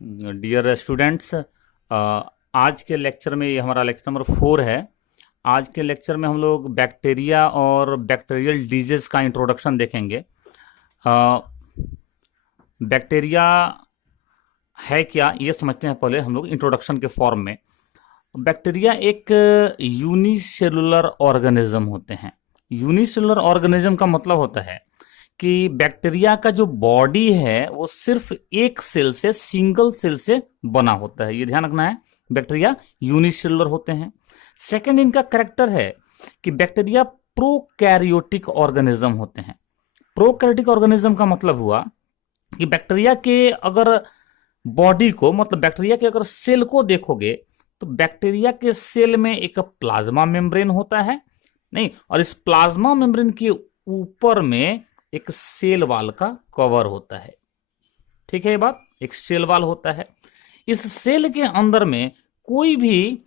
Dear students, आज के lecture में, ये हमारा लेक्चर नंबर 4 है। आज के लेक्चर में हम लोग बैक्टीरिया और बैक्टीरियल डिजीज का इंट्रोडक्शन देखेंगे। बैक्टीरिया है क्या, ये समझते हैं पहले हम लोग इंट्रोडक्शन के फॉर्म में। बैक्टीरिया एक यूनिसेलुलर ऑर्गेनिज्म होते हैं। यूनिसेलुलर ऑर्गेनिज्म का मतलब होता है कि बैक्टीरिया का जो बॉडी है वो सिर्फ एक सेल से, सिंगल सेल से बना होता है। ये ध्यान रखना है, बैक्टीरिया यूनिसेलुलर होते हैं। सेकंड, इनका कैरेक्टर है कि बैक्टीरिया प्रोकैरियोटिक ऑर्गेनिज्म होते हैं। प्रोकैरियोटिक ऑर्गेनिज्म का मतलब हुआ कि बैक्टीरिया के अगर बॉडी को, मतलब बैक्टीरिया के अगर सेल को देखोगे तो बैक्टीरिया के सेल में एक प्लाज्मा मेम्ब्रेन होता है, नहीं, और इस प्लाज्मा मेम्ब्रेन के ऊपर में एक सेल वाल का कवर होता है। ठीक है, ये बात, एक सेल वाल होता है। इस सेल के अंदर में कोई भी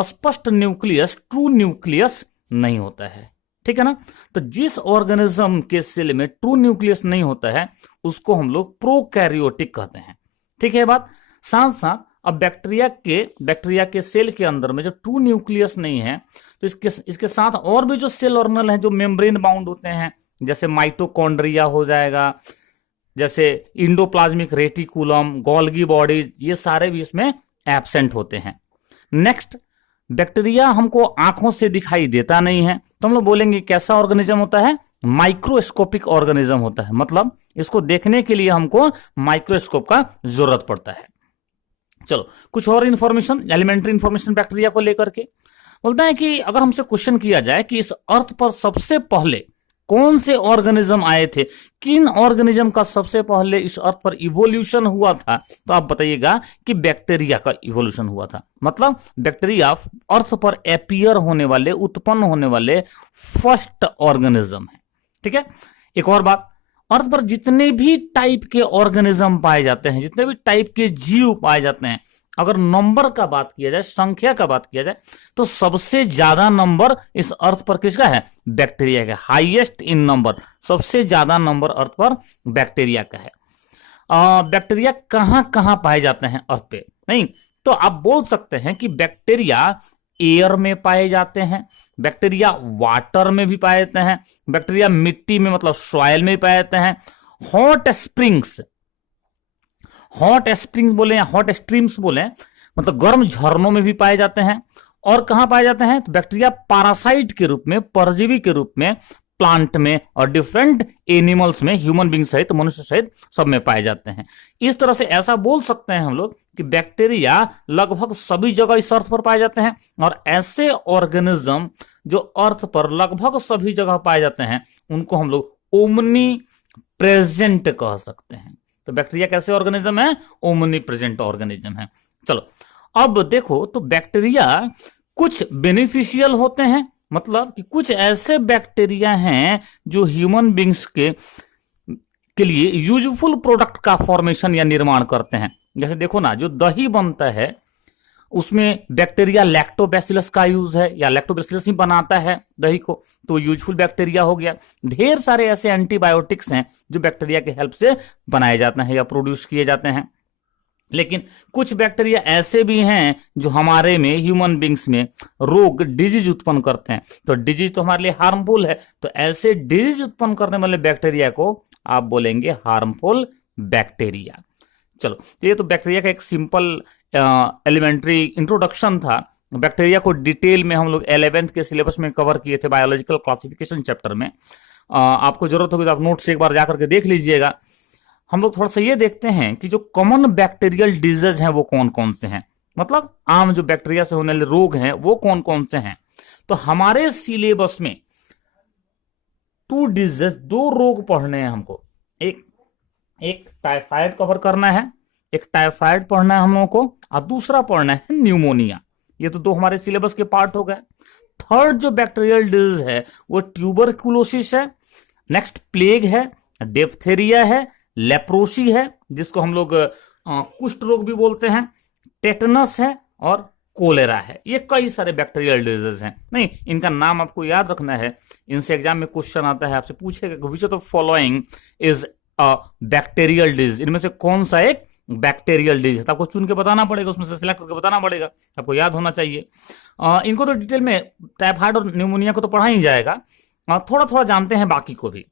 स्पष्ट न्यूक्लियस, ट्रू न्यूक्लियस नहीं होता है। ठीक है ना। तो जिस ऑर्गेनिज्म के सेल में ट्रू न्यूक्लियस नहीं होता है उसको हम लोग प्रोकैरियोटिक कहते हैं। ठीक है बात। साथ साथ अब बैक्टीरिया के सेल के अंदर में जो ट्रू न्यूक्लियस नहीं है तो इसके साथ और भी जो सेल ऑर्गेनल है जो मेम्ब्रेन बाउंड होते हैं, जैसे माइटोकॉन्ड्रिया हो जाएगा, जैसे इंडोप्लाज्मिक रेटिकुलम, गोल्गी बॉडी, ये सारे भी इसमें एब्सेंट होते हैं। नेक्स्ट, बैक्टीरिया हमको आंखों से दिखाई देता नहीं है, तो हम लोग बोलेंगे कैसा ऑर्गेनिज्म होता है, माइक्रोस्कोपिक ऑर्गेनिज्म होता है। मतलब इसको देखने के लिए हमको माइक्रोस्कोप का जरूरत पड़ता है। चलो कुछ और इंफॉर्मेशन, एलिमेंट्री इंफॉर्मेशन बैक्टीरिया को लेकर के बोलता है कि अगर हमसे क्वेश्चन किया जाए कि इस अर्थ पर सबसे पहले कौन से ऑर्गेनिज्म आए थे, किन ऑर्गेनिज्म का सबसे पहले इस अर्थ पर इवोल्यूशन हुआ था, तो आप बताइएगा कि बैक्टीरिया का इवोल्यूशन हुआ था। मतलब बैक्टीरिया अर्थ पर अपीयर होने वाले, उत्पन्न होने वाले फर्स्ट ऑर्गेनिज्म है। ठीक है। एक और बात, अर्थ पर जितने भी टाइप के ऑर्गेनिज्म पाए जाते हैं, जितने भी टाइप के जीव पाए जाते हैं, अगर नंबर का बात किया जाए, संख्या का बात किया जाए, तो सबसे ज्यादा नंबर इस अर्थ पर किसका है, बैक्टीरिया का। हाईएस्ट इन नंबर, सबसे ज्यादा नंबर अर्थ पर बैक्टीरिया का है। बैक्टीरिया कहां कहां पाए जाते हैं अर्थ पे, नहीं, तो आप बोल सकते हैं कि बैक्टीरिया एयर में पाए जाते हैं, बैक्टीरिया वाटर में भी पाए जाते हैं, बैक्टीरिया मिट्टी में मतलब सॉइल में भी पाए जाते हैं, हॉट स्प्रिंग्स बोले या हॉट स्ट्रीम्स बोले, मतलब गर्म झरनों में भी पाए जाते हैं। और कहां पाए जाते हैं, तो बैक्टीरिया पैरासाइट के रूप में, परजीवी के रूप में प्लांट में और डिफरेंट एनिमल्स में, ह्यूमन बींग सहित, मनुष्य सहित सब में पाए जाते हैं। इस तरह से ऐसा बोल सकते हैं हम लोग कि बैक्टीरिया लगभग सभी जगह इस अर्थ पर पाए जाते हैं, और ऐसे ऑर्गेनिज्म जो अर्थ पर लगभग सभी जगह पाए जाते हैं उनको हम लोग ओमनी प्रेजेंट कह सकते हैं। तो बैक्टीरिया कैसे ऑर्गेनिज्म है, ओमनी प्रेजेंट ऑर्गेनिज्म है। चलो अब देखो, तो बैक्टीरिया कुछ बेनिफिशियल होते हैं, मतलब कि कुछ ऐसे बैक्टीरिया हैं जो ह्यूमन बींग्स के लिए यूजफुल प्रोडक्ट का फॉर्मेशन या निर्माण करते हैं। जैसे देखो ना, जो दही बनता है उसमें बैक्टीरिया लैक्टोबैसिलस का यूज है, या लैक्टोबैसिलस ही बनाता है दही को, तो यूजफुल बैक्टीरिया हो गया। ढेर सारे ऐसे एंटीबायोटिक्स हैं जो बैक्टीरिया के हेल्प से बनाए जाते हैं या प्रोड्यूस किए जाते हैं। लेकिन कुछ बैक्टीरिया ऐसे भी हैं जो हमारे में, ह्यूमन बींग्स में रोग, डिजीज उत्पन्न करते हैं। तो डिजीज तो हमारे लिए हार्मफुल है, तो ऐसे डिजीज उत्पन्न करने वाले बैक्टीरिया को आप बोलेंगे हार्मफुल बैक्टीरिया। चलो, ये तो बैक्टीरिया का एक सिंपल एलिमेंट्री इंट्रोडक्शन था। बैक्टीरिया को डिटेल में हम लोग 11th के सिलेबस में कवर किए थे, बायोलॉजिकल क्लासिफिकेशन चैप्टर में। आपको जरूरत होगी तो आप नोट से एक बार जाकर के देख लीजिएगा। हम लोग थोड़ा सा ये देखते हैं कि जो कॉमन बैक्टीरियल डिजीज हैं वो कौन कौन से हैं, मतलब आम जो बैक्टीरिया से होने वाले रोग हैं वो कौन कौन से हैं। तो हमारे सिलेबस में 2 डिजीज, 2 रोग पढ़ने हैं हमको। एक टाइफाइड कवर करना है, एक टाइफाइड पढ़ना है हम लोगों को, और दूसरा पढ़ना है न्यूमोनिया। ये तो 2 हमारे सिलेबस के पार्ट हो गए। थर्ड जो बैक्टीरियल डिजीज है वो ट्यूबरकुलोसिस है, नेक्स्ट प्लेग है, डिप्थेरिया है, लेप्रोसी है जिसको हम लोग कुष्ठ रोग भी बोलते हैं, टेटनस है, और कोलेरा है। ये कई सारे बैक्टीरियल डिजीज हैं। नहीं, इनका नाम आपको याद रखना है, इनसे एग्जाम में क्वेश्चन आता है, आपसे पूछेगा which of the following is bacterial disease, इनमें से कौन सा एक बैक्टीरियल डिजीज, आपको चुन के बताना पड़ेगा, उसमें से सिलेक्ट करके बताना पड़ेगा, आपको याद होना चाहिए। इनको तो डिटेल में टाइफाइड और न्यूमोनिया को तो पढ़ा ही जाएगा, थोड़ा थोड़ा जानते हैं बाकी को भी।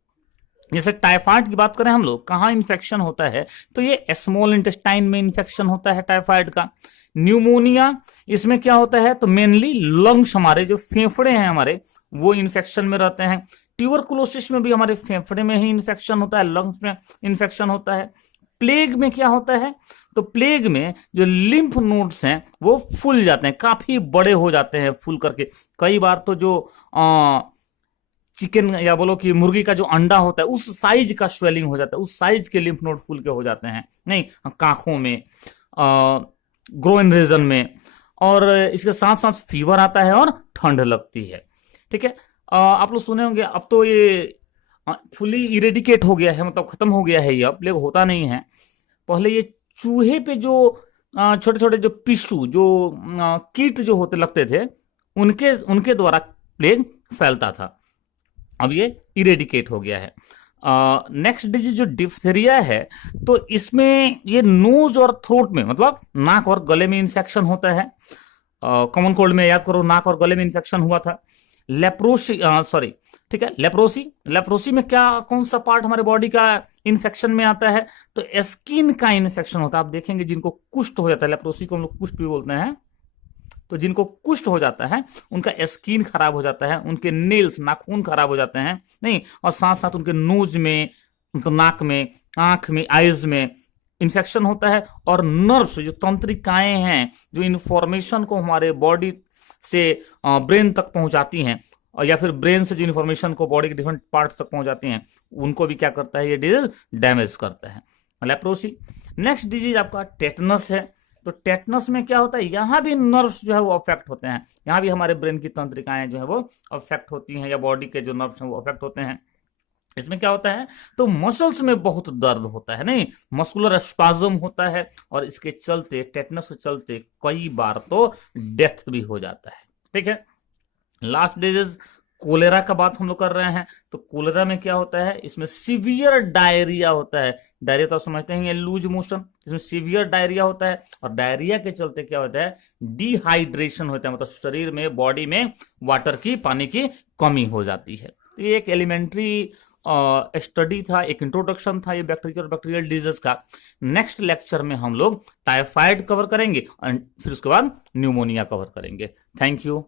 जैसे टाइफाइड की बात करें हम लोग, कहाँ इन्फेक्शन होता है, तो ये स्मॉल इंटेस्टाइन में इन्फेक्शन होता है टाइफाइड का। न्यूमोनिया, इसमें क्या होता है, तो मेनली लंग्स, हमारे जो फेफड़े हैं हमारे, वो इन्फेक्शन में रहते हैं। ट्यूबरकुलोसिस में भी हमारे फेफड़े में ही इन्फेक्शन होता है, लंग्स में इन्फेक्शन होता है। प्लेग में क्या होता है, तो प्लेग में जो लिम्फ नोड्स हैं वो फूल जाते हैं, काफी बड़े हो जाते हैं फूल करके। कई बार तो जो चिकन या बोलो कि मुर्गी का जो अंडा होता है उस साइज का स्वेलिंग हो जाता है, उस साइज के लिम्फ नोड फूल के हो जाते हैं, नहीं कांखों में, ग्रोइन रीजन में, और इसके साथ साथ फीवर आता है और ठंड लगती है। ठीक है, आप लोग सुने होंगे, अब तो ये फुली इरेडिकेट हो गया है, मतलब खत्म हो गया है ये, अब प्लेग होता नहीं है। पहले ये चूहे पे जो छोटे छोटे जो पिस्सू, जो कीट जो होते लगते थे, उनके उनके द्वारा प्लेग फैलता था, अब ये इरेडिकेट हो गया है। नेक्स्ट डिजीज जो डिप्थेरिया है, तो इसमें ये नोज और थ्रोट में, मतलब नाक और गले में इन्फेक्शन होता है। कॉमन कोल्ड में याद करो, नाक और गले में इन्फेक्शन हुआ था। लेप्रोसी, सॉरी, ठीक है, लेप्रोसी, लेप्रोसी में क्या, कौन सा पार्ट हमारे बॉडी का इन्फेक्शन में आता है, तो स्किन का इन्फेक्शन होता है। आप देखेंगे जिनको कुष्ठ हो जाता है, लेप्रोसी को हम लोग कुष्ठ भी बोलते हैं, तो जिनको कुष्ठ हो जाता है उनका स्किन खराब हो जाता है, उनके नेल्स, नाखून खराब हो जाते हैं, नहीं, और साथ साथ उनके नोज में, तो नाक में, आंख में, आईज में इन्फेक्शन होता है। और नर्व्स, जो तंत्रिकाएं हैं, जो इन्फॉर्मेशन को हमारे बॉडी से ब्रेन तक पहुंचाती हैं, और या फिर ब्रेन से जो इन्फॉर्मेशन को बॉडी के डिफरेंट पार्ट तक पहुंचाती हैं, उनको भी क्या करता है, ये डिजीज डैमेज करता है, लेप्रोसी। नेक्स्ट डिजीज आपका टेटनस है। तो टेटनस में क्या होता है, यहां भी नर्व्स जो है वो अफेक्ट होते हैं, यहां भी हमारे ब्रेन की तंत्रिकाएं जो है वो अफेक्ट होती हैं, या बॉडी के जो नर्व्स हैं वो अफेक्ट होते हैं। इसमें क्या होता है, तो मसल्स में बहुत दर्द होता है, नहीं, मस्कुलर स्पाज्म होता है, और इसके चलते, टेटनस के चलते कई बार तो डेथ भी हो जाता है। ठीक है, लास्ट डिजीज कोलेरा का बात हम लोग कर रहे हैं। तो कोलेरा में क्या होता है, इसमें सीवियर डायरिया होता है। डायरिया तो आप समझते हैं, लूज मोशन, इसमें सीवियर डायरिया होता है, और डायरिया के चलते क्या होता है, डिहाइड्रेशन होता है, मतलब शरीर में, बॉडी में वाटर की, पानी की कमी हो जाती है। तो ये एक एलिमेंट्री स्टडी था, एक इंट्रोडक्शन था ये बैक्टीरियल और बैक्टीरियल डिजीज का। नेक्स्ट लेक्चर में हम लोग टाइफाइड कवर करेंगे, और फिर उसके बाद न्यूमोनिया कवर करेंगे। Thank you.